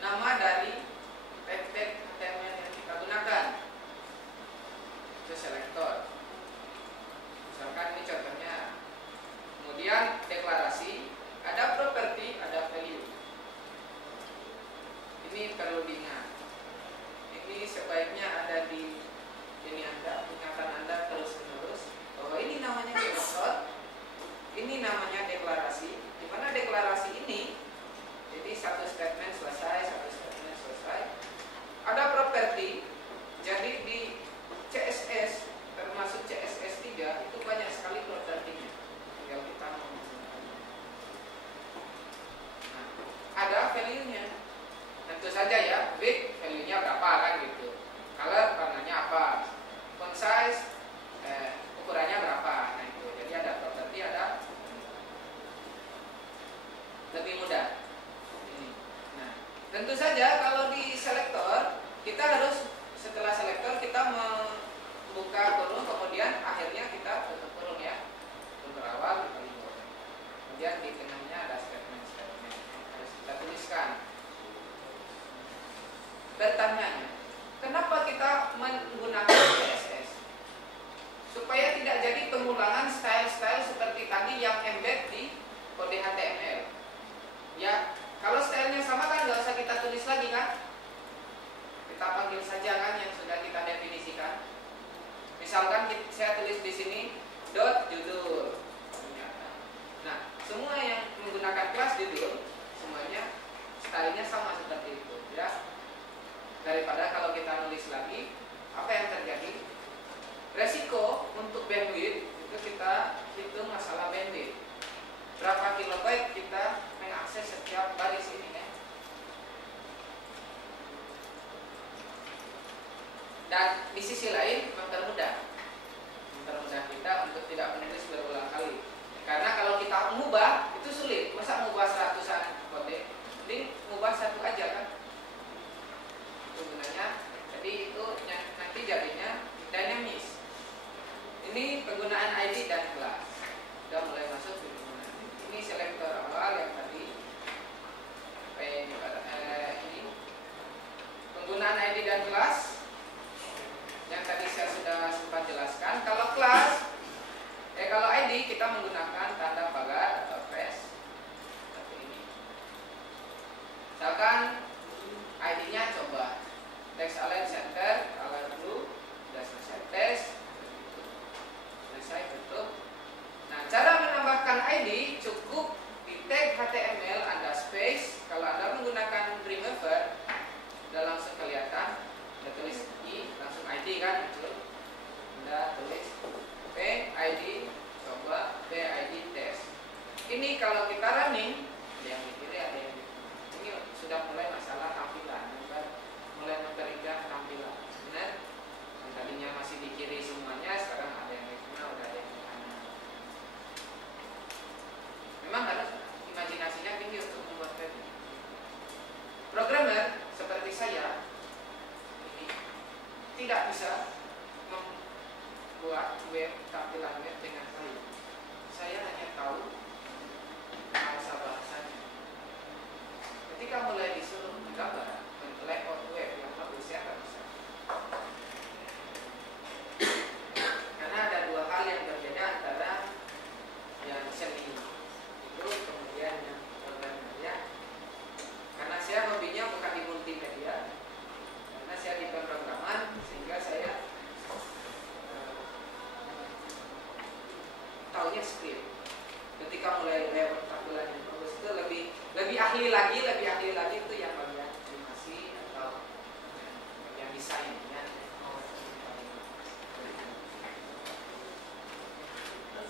nama dari tag HTML yang kita gunakan. Itu selektor. Misalkan ini contohnya. Kemudian deklarasi, ada properti, ada value. Ini perlu diingat. Ini sebaiknya ada di ini Anda, ingatan Anda terus-menerus bahwa ini namanya selektor, ini namanya deklarasi. Di mana deklarasi ini, jadi satu statement selesai, satu statement selesai. Ada properti, jadi di CSS termasuk CSS 3 itu banyak sekali propertinya. Tinggal kita menggunakannya. Nah, ada value-nya. Tentu saja ya, width value-nya berapa kan gitu. Color warnanya apa, font size ukurannya berapa. Nah itu, jadi ada properti, ada lebih mudah. Ini. Nah, tentu saja kalau di selektor kita harus setelah selektor kita membuka kurung, kemudian akhirnya kita tutup kurung ya. Untuk awal kita libur. Kemudian di tengahnya ada statement-statement harus kita tuliskan. Bertanya, kenapa kita menggunakan CSS? Supaya tidak jadi pengulangan style-style seperti tadi yang embed di kode HTML. Ya, kalau stylenya sama kan nggak usah kita tulis lagi kan? Kita panggil saja kan yang sudah kita definisikan. Misalkan saya tulis di sini dot judul. Nah, semua yang menggunakan kelas judul semuanya stylenya sama seperti itu, ya. Daripada kalau kita nulis lagi, apa yang terjadi? Resiko untuk bandwidth itu kita hitung masalah bandwidth. Berapa kilobyte kita mengakses setiap baris ini ya. Dan di sisi lain mempermudah kita untuk tidak menulis berulang kali. Karena kalau kita mengubah itu sulit. Masa mengubah seratusan kode? Mending mengubah satu aja kan. Gunanya, jadi itu nanti jadinya dinamis. Ini penggunaan ID dan kelas. Sudah mulai masuk ke penggunaan. Ini selektor awal yang tadi. Ini penggunaan ID dan kelas yang tadi saya sudah sempat jelaskan. Kalau kelas, kalau ID kita menggunakan tanda pagar atau trace seperti ini. Misalkan ID-nya coba text align center, color blue, sudah selesai tes, selesai tutup. Nah, cara menambahkan ID cukup di tag HTML Anda space. Kalau Anda menggunakan Dreamweaver, sudah langsung kelihatan. Anda tulis I, langsung ID kan muncul. Anda tulis P ID, coba P ID test. Ini kalau kita running, ada yang di kiri, ada yang di kiri. Ini sudah mulai masalah tampilan. Mulai memberikan tampilan. Benar? Yang tadinya masih di kiri semuanya, sekarang ada yang di tengah, udah ada yang di kanan. Memang harus imajinasinya tinggi untuk membuat web. Programmer seperti saya ini tidak bisa membuat web, tampilan web dengan baik. Saya hanya tahu bahasa-bahasanya. Ketika mulai disuruh menggambar layout web yang bagus, saya tak bisa. Karena ada dua hal yang berbeda antara yang seni itu kemudian yang programmer ya. Karena saya hobinya bukan di multimedia, karena saya di pemrograman, sehingga saya taunya script. Ketika mulai layout tampilan yang bagus itu lebih ahli lagi itu yang bagian animasi atau yang desainnya.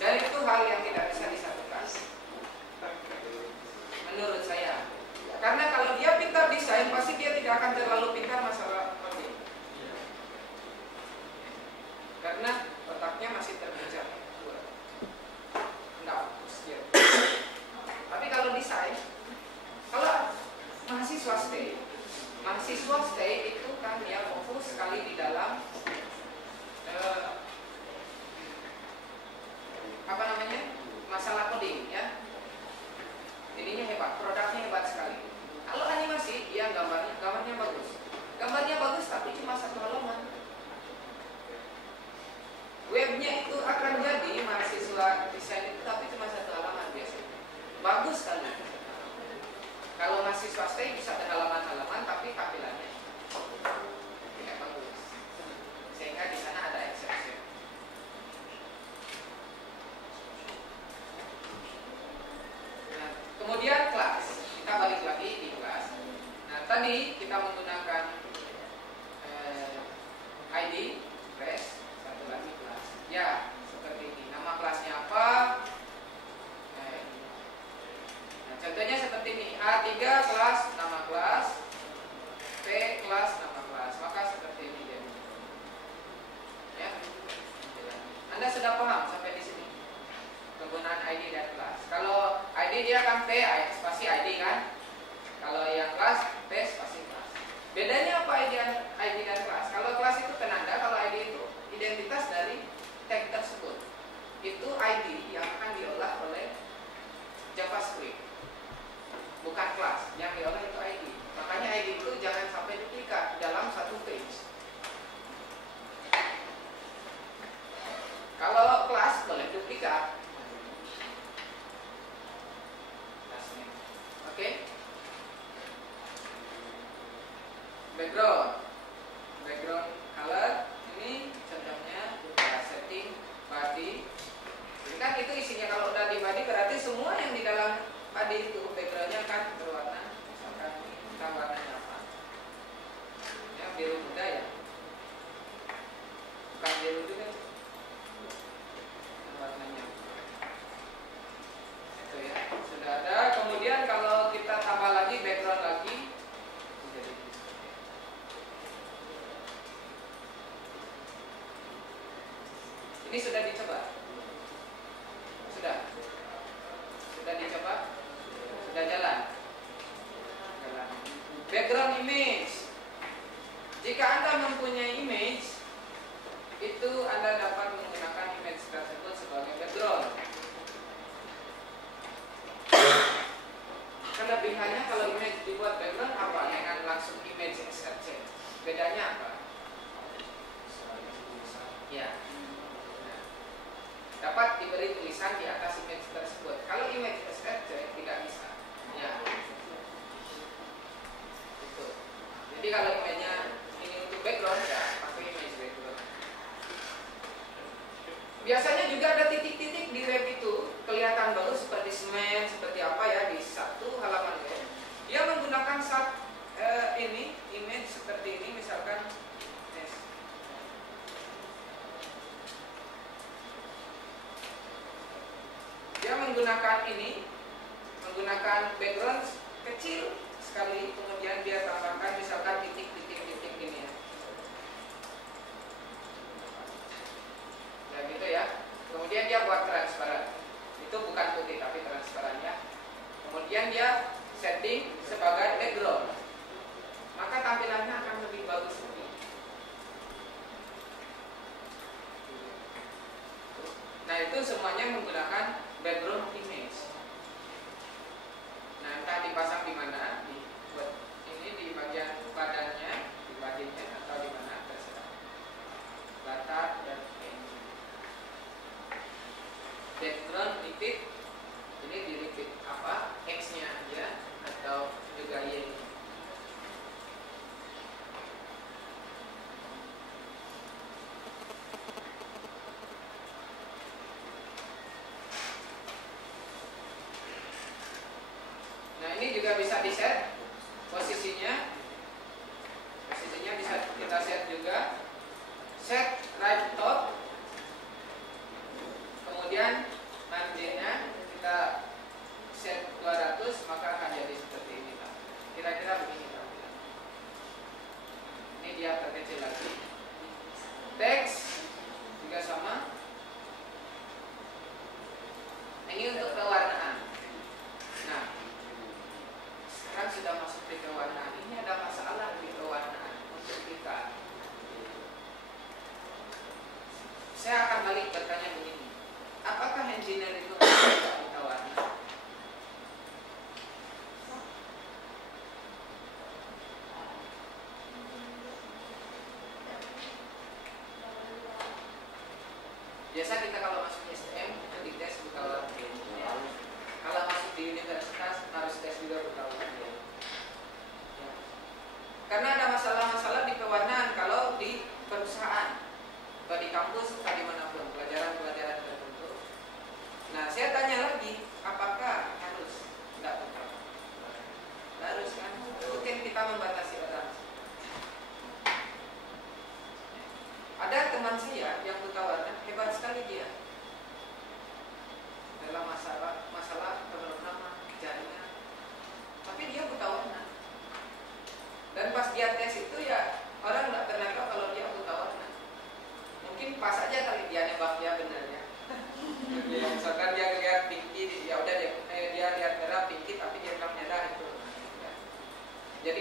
Dan itu hal yang tidak bisa disatukan menurut saya. Karena kalau dia pintar desain, pasti dia tidak akan terlalu pintar masalah coding. Karena otaknya masih terpecah. Tapi kalau desain, kalau mahasiswa stay itu kan dia fokus sekali di dalam masalah coding ya. Ininya hebat, produknya hebat sekali. Kalau animasi dia gambar mahasiswa stay bisa berhalaman-halaman tapi tampilannya tidak bagus, sehingga di sana ada exception. Nah, kemudian kelas, kita balik lagi di kelas. Nah, tadi kita menggunakan ID, class, satu lagi kelas. Ya, seperti ini. Nama kelasnya apa? Nah, contohnya seperti ini. A3 kelas, nama kelas. P kelas, nama kelas. Maka seperti ini jadi. Ya. Anda sudah paham sampai di sini? Penggunaan ID dan kelas. Kalau ID dia kan P, spasi ID kan? Kalau yang kelas, P spasi kelas. Bedanya apa ID dan kelas? Kalau kelas itu penanda, kalau ID itu identitas dari tag tersebut. Itu ID yang akan diolah oleh JavaScript, bukan kelas. Yang diolah itu ID. Makanya ID itu jangan sampai duplikat dalam satu page. Kalau kelas boleh duplikat. Oke? Background color, ini contohnya setting body. Ini kan itu isinya, kalau udah di body berarti semua yang di dalam body itu backgroundnya akan berwarna, misalkan kita warnanya apa? Ya biru muda ya, bukan biru juga, warnanya itu ya sudah ada. Kemudian kalau kita tambah lagi background lagi. Ini sudah dicoba? Sudah dicoba? Sudah jalan? Background image. Jika Anda mempunyai image, itu Anda dapat menggunakan image tersebut sebagai background. Kelebihannya kalau image dibuat background apa? Dengan langsung image exception. Bedanya apa? Ya. Dapat diberi tulisan di atas image tersebut. Kalau image exception tidak bisa. Ya. Itu. Jadi kalau image-nya ini untuk background, ya pakai image background. Biasanya juga ada titik-titik di web itu kelihatan bagus seperti semen, seperti apa ya di satu halaman web. Dia menggunakan ini image seperti ini, misalkan. Dia menggunakan background kecil sekali, kemudian dia tambahkan misalkan titik-titik ini ya. Ya gitu ya. Kemudian dia buat transparan. Itu bukan putih tapi transparan ya. Kemudian dia setting sebagai background. Maka tampilannya akan lebih bagus lagi. Nah, itu semuanya menggunakan background image. Nah, entah dipasang di mana, dibuat ini di bagian badannya, di badinya atau di mana terserah. Latar dan ini. Background repeat, ini di repeat apa? X-nya aja atau juga Y. Ini juga bisa di set posisinya bisa kita set juga, set right top, kemudian marginnya kita set 200, maka akan jadi seperti ini Pak. Kira-kira begini Pak. Ini dia terkecil lagi. Teks juga sama. Ini untuk pewarnaan. Nah, sekarang sudah masuk di pewarnaan. Ini ada masalah di pewarnaan untuk kita. Saya akan balik bertanya begini. Apakah engineer itu tidak buta warna?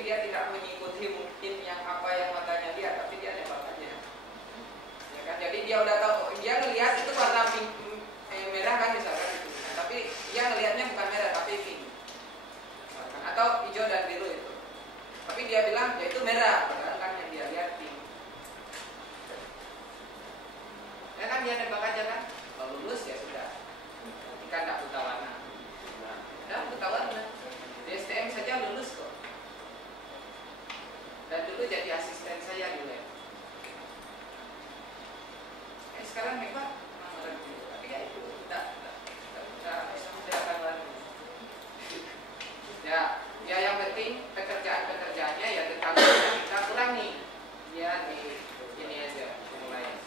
Jadi dia tidak mengikuti mungkin yang apa yang matanya lihat, tapi dia nembak aja. Ya kan? Jadi dia udah tahu, dia ngelihat itu warna merah kan misalkan itu. Nah, tapi dia ngelihatnya bukan merah tapi pink. Misalkan. Atau hijau dan biru itu. Tapi dia bilang ya itu merah, padahal kan yang dia lihat pink. Ya kan dia nembak aja kan. Kalau lulus ya sudah. Ketika tidak buta warna. Nah, buta warna. Di STM saja lulus kok. Dan dulu jadi asisten saya dulu ya. Sekarang hebat, tapi ya itu tidak bisa menjelaskan lagi. Ya yang penting pekerjaannya ya tetap kita kurangi. Ya di ini aja mulai.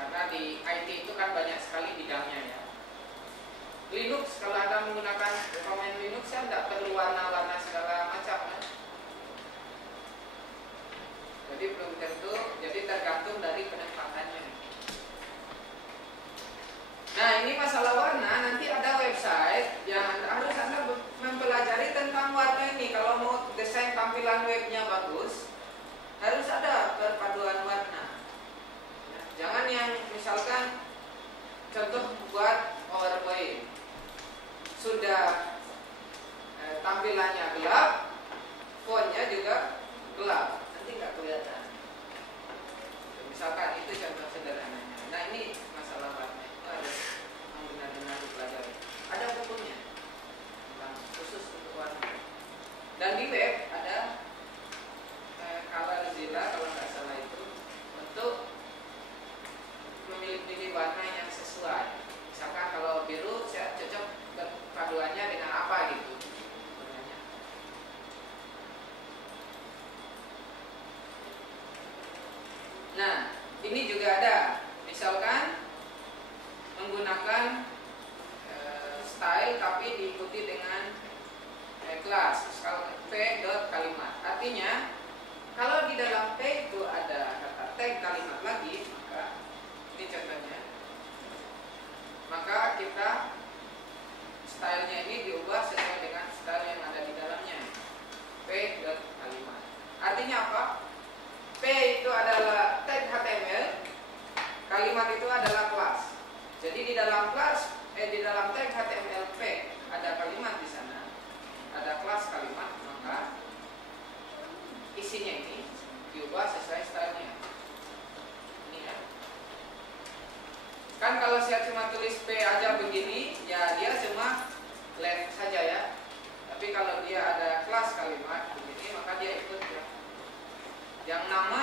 Karena di IT itu kan banyak sekali bidangnya ya. Linux, kalau Anda menggunakan komen Linux ya tidak perlu warna-warna segala macam kan. Jadi belum tentu, jadi tergantung dari penempatannya. Nah ini masalah warna, nanti ada website yang harus Anda mempelajari tentang warna ini. Kalau mau desain tampilan webnya bagus, harus ada perpaduan warna. Jangan yang misalkan contoh buat PowerPoint sudah tampilannya gelap, fontnya juga gelap, nanti nggak kelihatan. Misalkan itu contoh sederhananya. Nah ini masalah warna itu harus benar-benar dipelajari. Ada bukunya khusus untuk warna. Dan di web ada Color-Zilla kalau nggak salah itu untuk memilih warna yang sesuai. Misalkan kalau biru saya cocok perpaduannya dengan apa gitu. Nah, ini juga ada. Misalkan menggunakan style tapi diikuti dengan kelas. Misalkan p.kalimat. Artinya, kalau di dalam p itu ada kata tag kalimat lagi, maka ini contohnya. Maka kita stylenya ini diubah sesuai dengan style yang ada di dalamnya. p.kalimat. Artinya apa? P itu adalah tag HTML, kalimat itu adalah kelas. Jadi di dalam di dalam tag HTML P ada kalimat di sana, ada kelas kalimat, maka isinya ini diubah sesuai stylenya. Ini ya. Kan kalau saya cuma tulis P aja begini, ya dia cuma left saja ya. Tapi kalau dia ada kelas kalimat begini, maka dia ikut ya. Yang nama